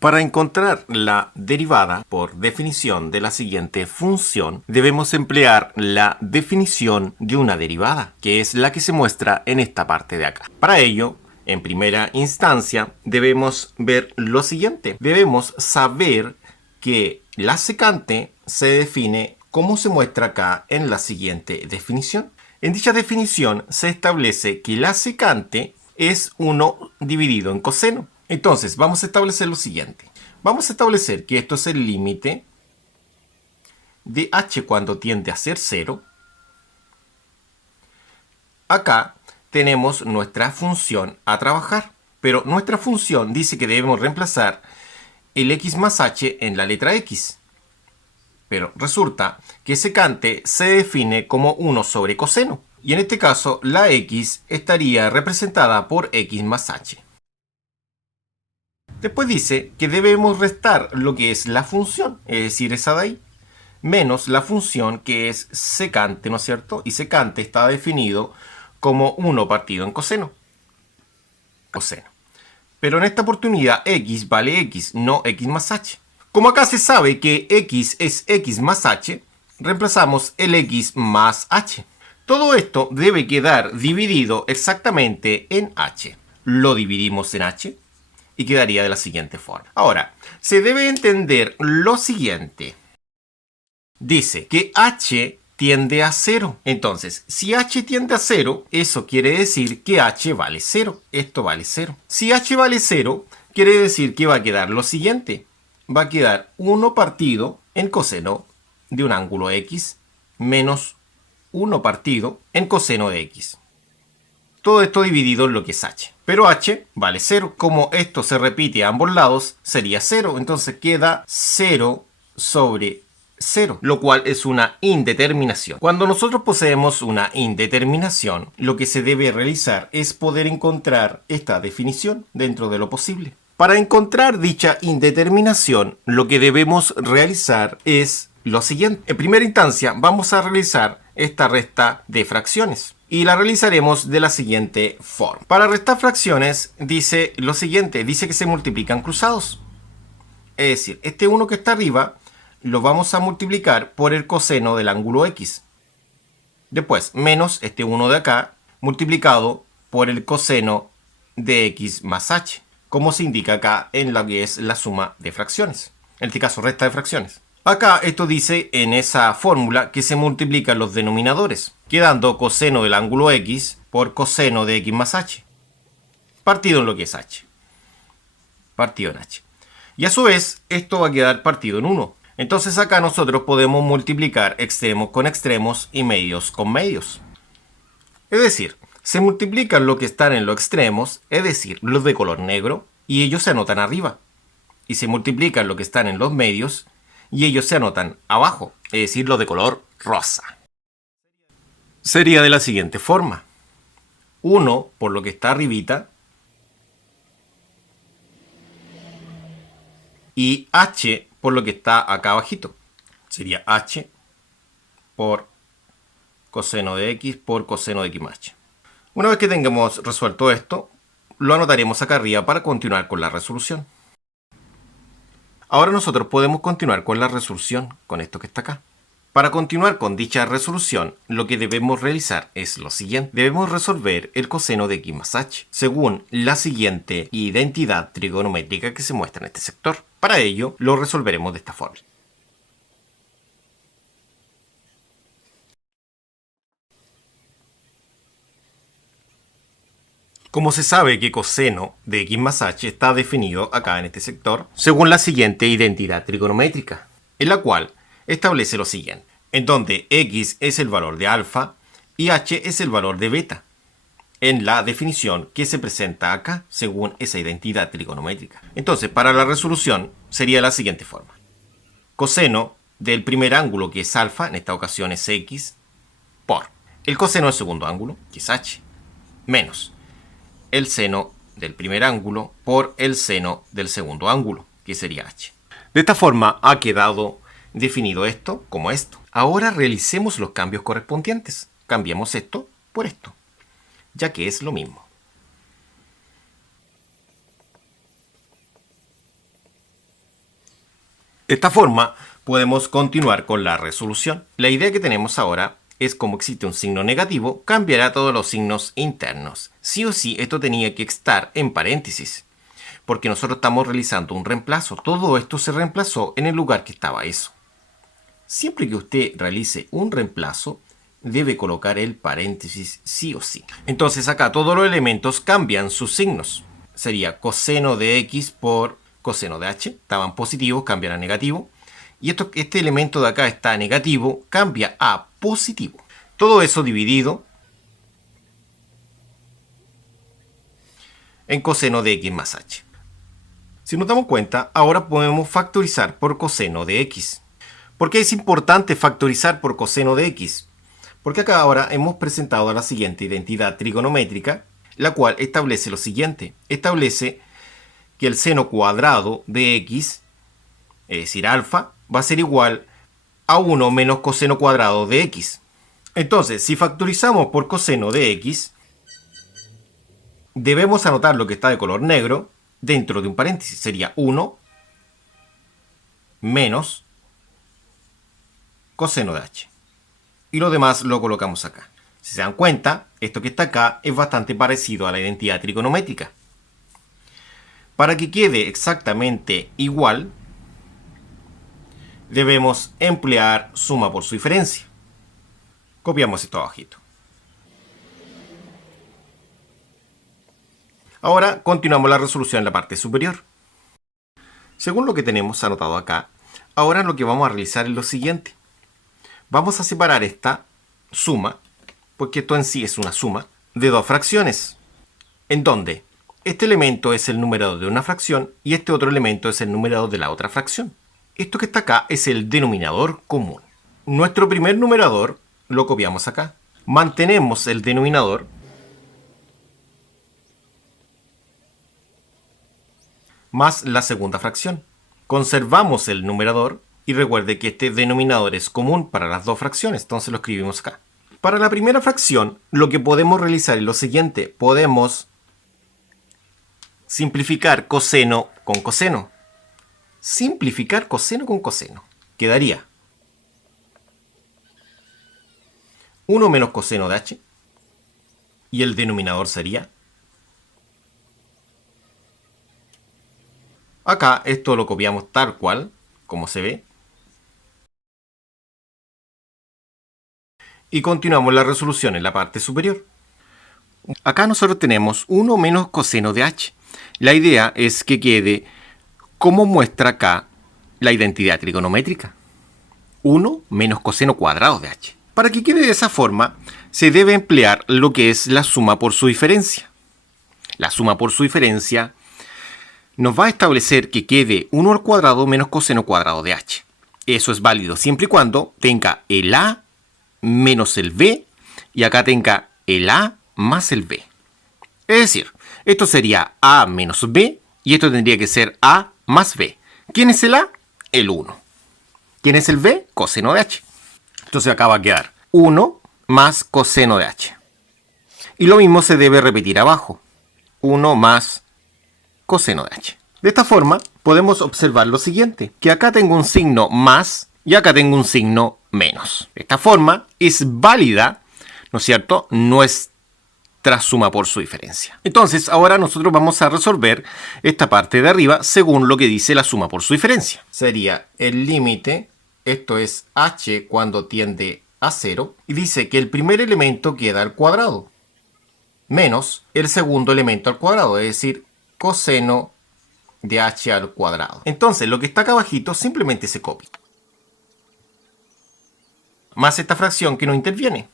Para encontrar la derivada por definición de la siguiente función, debemos emplear la definición de una derivada, que es la que se muestra en esta parte de acá. Para ello, en primera instancia, debemos ver lo siguiente. Debemos saber que la secante se define como se muestra acá en la siguiente definición. En dicha definición se establece que la secante es 1 dividido en coseno. Entonces, vamos a establecer lo siguiente. Vamos a establecer que esto es el límite de h cuando tiende a ser 0. Acá tenemos nuestra función a trabajar, pero nuestra función dice que debemos reemplazar el x más h en la letra x. Pero resulta que secante se define como 1 sobre coseno, y en este caso la x estaría representada por x más h. Después dice que debemos restar lo que es la función, es decir, esa de ahí, menos la función que es secante, ¿no es cierto? Y secante está definido como 1 partido en coseno. Pero en esta oportunidad x vale x, no x más h. Como acá se sabe que x es x más h, reemplazamos el x más h. Todo esto debe quedar dividido exactamente en h. Lo dividimos en h y quedaría de la siguiente forma. Ahora, se debe entender lo siguiente. Dice que h tiende a 0. Entonces, si h tiende a 0, eso quiere decir que h vale 0. Esto vale 0. Si h vale 0, quiere decir que va a quedar lo siguiente. Va a quedar 1 partido en coseno de un ángulo x menos 1 partido en coseno de x. Todo esto dividido en lo que es h. Pero h vale 0. Como esto se repite a ambos lados, sería 0. Entonces queda 0 sobre 0, lo cual es una indeterminación. Cuando nosotros poseemos una indeterminación, lo que se debe realizar es poder encontrar esta definición dentro de lo posible. Para encontrar dicha indeterminación, lo que debemos realizar es lo siguiente. En primera instancia, vamos a realizar esta resta de fracciones. Y la realizaremos de la siguiente forma. Para restar fracciones dice lo siguiente, dice que se multiplican cruzados. Es decir, este 1 que está arriba lo vamos a multiplicar por el coseno del ángulo x. Después, menos este 1 de acá multiplicado por el coseno de x más h, como se indica acá en lo que es la suma de fracciones. En este caso, resta de fracciones. Acá esto dice en esa fórmula que se multiplican los denominadores, quedando coseno del ángulo x por coseno de x más h, partido en lo que es h, partido en h. Y a su vez, esto va a quedar partido en 1. Entonces acá nosotros podemos multiplicar extremos con extremos y medios con medios. Es decir, se multiplican lo que están en los extremos, es decir, los de color negro, y ellos se anotan arriba. Y se multiplican lo que están en los medios, y ellos se anotan abajo, es decir, los de color rosa. Sería de la siguiente forma. 1 por lo que está arribita, y h por lo que está acá abajito. Sería h por coseno de x por coseno de x más h. Una vez que tengamos resuelto esto, lo anotaremos acá arriba para continuar con la resolución. Ahora nosotros podemos continuar con la resolución, con esto que está acá. Para continuar con dicha resolución, lo que debemos realizar es lo siguiente. Debemos resolver el coseno de x más h, según la siguiente identidad trigonométrica que se muestra en este sector. Para ello, lo resolveremos de esta forma. Como se sabe que coseno de x más h está definido acá en este sector, según la siguiente identidad trigonométrica, en la cual establece lo siguiente, en donde x es el valor de alfa y h es el valor de beta, en la definición que se presenta acá, según esa identidad trigonométrica. Entonces, para la resolución sería la siguiente forma. Coseno del primer ángulo, que es alfa, en esta ocasión es x, por el coseno del segundo ángulo, que es h, menos el seno del primer ángulo por el seno del segundo ángulo, que sería h. De esta forma ha quedado definido esto como esto. Ahora realicemos los cambios correspondientes. Cambiemos esto por esto, ya que es lo mismo. De esta forma, podemos continuar con la resolución. La idea que tenemos ahora es como existe un signo negativo, cambiará todos los signos internos. Sí o sí, esto tenía que estar en paréntesis, porque nosotros estamos realizando un reemplazo. Todo esto se reemplazó en el lugar que estaba eso. Siempre que usted realice un reemplazo, debe colocar el paréntesis sí o sí. Entonces acá todos los elementos cambian sus signos. Sería coseno de x por coseno de h. Estaban positivos, cambian a negativo. Y este elemento de acá está negativo, cambia a positivo. Todo eso dividido en coseno de x más h. Si nos damos cuenta, ahora podemos factorizar por coseno de x. ¿Por qué es importante factorizar por coseno de x? Porque acá ahora hemos presentado la siguiente identidad trigonométrica, la cual establece lo siguiente. Establece que el seno cuadrado de x, es decir, alfa, va a ser igual a 1 menos coseno cuadrado de x. Entonces, si factorizamos por coseno de x, debemos anotar lo que está de color negro dentro de un paréntesis. Sería 1 menos coseno de h. Y lo demás lo colocamos acá. Si se dan cuenta, esto que está acá es bastante parecido a la identidad trigonométrica. Para que quede exactamente igual, debemos emplear suma por su diferencia. Copiamos esto abajito. Ahora continuamos la resolución en la parte superior. Según lo que tenemos anotado acá, ahora lo que vamos a realizar es lo siguiente. Vamos a separar esta suma, porque esto en sí es una suma, de dos fracciones, en donde este elemento es el numerador de una fracción y este otro elemento es el numerador de la otra fracción. Esto que está acá es el denominador común. Nuestro primer numerador lo copiamos acá. Mantenemos el denominador más la segunda fracción. Conservamos el numerador y recuerde que este denominador es común para las dos fracciones, entonces lo escribimos acá. Para la primera fracción, lo que podemos realizar es lo siguiente. Podemos simplificar coseno con coseno. Simplificar coseno con coseno. Quedaría 1 menos coseno de h. Y el denominador sería... Acá esto lo copiamos tal cual, como se ve. Y continuamos la resolución en la parte superior. Acá nosotros tenemos 1 menos coseno de h. La idea es que quede como muestra acá la identidad trigonométrica. 1 menos coseno cuadrado de h. Para que quede de esa forma, se debe emplear lo que es la suma por su diferencia. La suma por su diferencia nos va a establecer que quede 1 al cuadrado menos coseno cuadrado de h. Eso es válido siempre y cuando tenga el a menos el b y acá tenga el a más el b. Es decir, esto sería a menos b y esto tendría que ser a más b. ¿Quién es el a? El 1. ¿Quién es el b? Coseno de h. Entonces acá va a quedar 1 más coseno de h. Y lo mismo se debe repetir abajo. 1 más coseno de h. De esta forma podemos observar lo siguiente, que acá tengo un signo más y acá tengo un signo menos. De esta forma es válida, ¿no es cierto?, nuestra suma por su diferencia. Entonces ahora nosotros vamos a resolver esta parte de arriba según lo que dice la suma por su diferencia. Sería el límite, esto es h cuando tiende a 0, y dice que el primer elemento queda al cuadrado, menos el segundo elemento al cuadrado, es decir, coseno de h al cuadrado. Entonces lo que está acá abajito simplemente se copia. Más esta fracción que no interviene.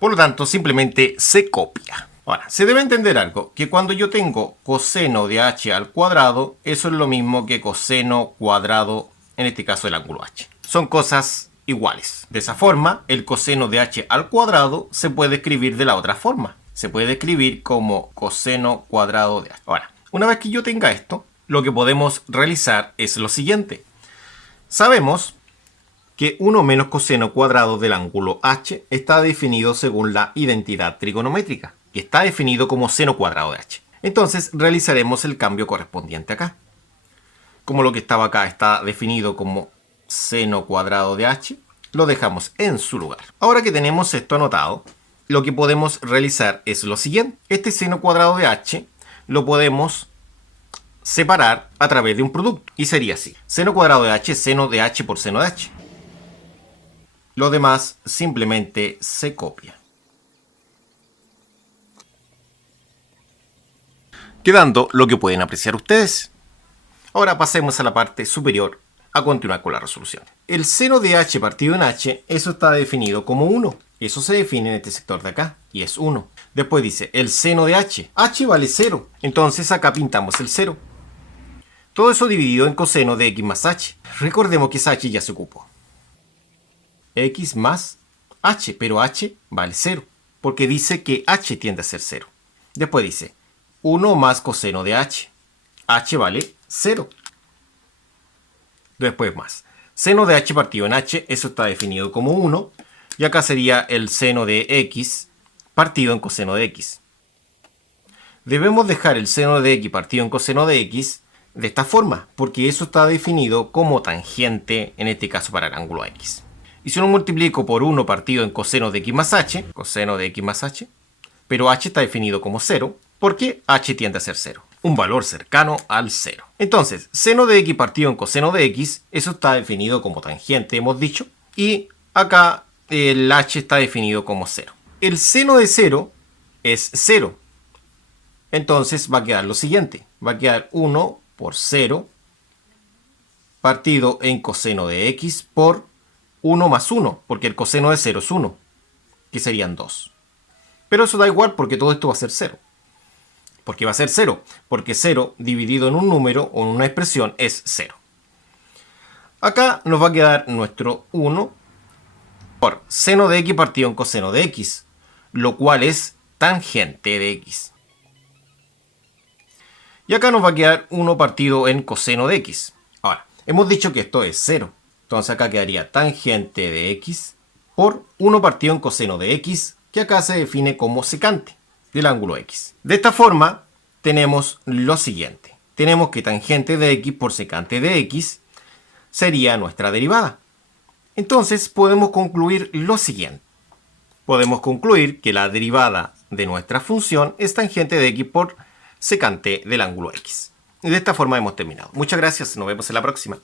Por lo tanto, simplemente se copia. Ahora, se debe entender algo, que cuando yo tengo coseno de h al cuadrado, eso es lo mismo que coseno cuadrado, en este caso del ángulo h. Son cosas iguales. De esa forma, el coseno de h al cuadrado se puede escribir de la otra forma. Se puede escribir como coseno cuadrado de h. Ahora, una vez que yo tenga esto, lo que podemos realizar es lo siguiente. Sabemos que 1 menos coseno cuadrado del ángulo h está definido según la identidad trigonométrica, que está definido como seno cuadrado de h. Entonces realizaremos el cambio correspondiente acá. Como lo que estaba acá está definido como seno cuadrado de h, lo dejamos en su lugar. Ahora que tenemos esto anotado, lo que podemos realizar es lo siguiente. Este seno cuadrado de h lo podemos separar a través de un producto. Y sería así. Seno cuadrado de h, seno de h por seno de h. Lo demás simplemente se copia. Quedando lo que pueden apreciar ustedes. Ahora pasemos a la parte superior a continuar con la resolución. El seno de h partido en h, eso está definido como 1. Eso se define en este sector de acá, y es 1. Después dice, el seno de h. H vale 0. Entonces acá pintamos el 0. Todo eso dividido en coseno de x más h. Recordemos que esa h ya se ocupó. X más h, pero h vale 0, porque dice que h tiende a ser 0. Después dice, 1 más coseno de h. H vale 0. Después más. Seno de h partido en h, eso está definido como 1. Y acá sería el seno de x partido en coseno de x. Debemos dejar el seno de x partido en coseno de x de esta forma, porque eso está definido como tangente, en este caso para el ángulo x. Y si lo multiplico por 1 partido en coseno de x más h, coseno de x más h, pero h está definido como 0, porque h tiende a ser 0. Un valor cercano al 0. Entonces, seno de x partido en coseno de x, eso está definido como tangente, hemos dicho. Y acá el h está definido como 0. El seno de 0 es 0. Entonces va a quedar lo siguiente. Va a quedar 1 por 0 partido en coseno de x por 1 más 1, porque el coseno de 0 es 1, que serían 2. Pero eso da igual porque todo esto va a ser 0. ¿Por qué va a ser 0? Porque 0 dividido en un número o en una expresión es 0. Acá nos va a quedar nuestro 1 por seno de x partido en coseno de x, lo cual es tangente de x. Y acá nos va a quedar 1 partido en coseno de x. Ahora, hemos dicho que esto es 0. Entonces acá quedaría tangente de x por 1 partido en coseno de x, que acá se define como secante del ángulo x. De esta forma, tenemos lo siguiente. Tenemos que tangente de x por secante de x sería nuestra derivada. Entonces podemos concluir lo siguiente. Podemos concluir que la derivada de nuestra función es tangente de x por secante del ángulo x. Y de esta forma hemos terminado. Muchas gracias, nos vemos en la próxima.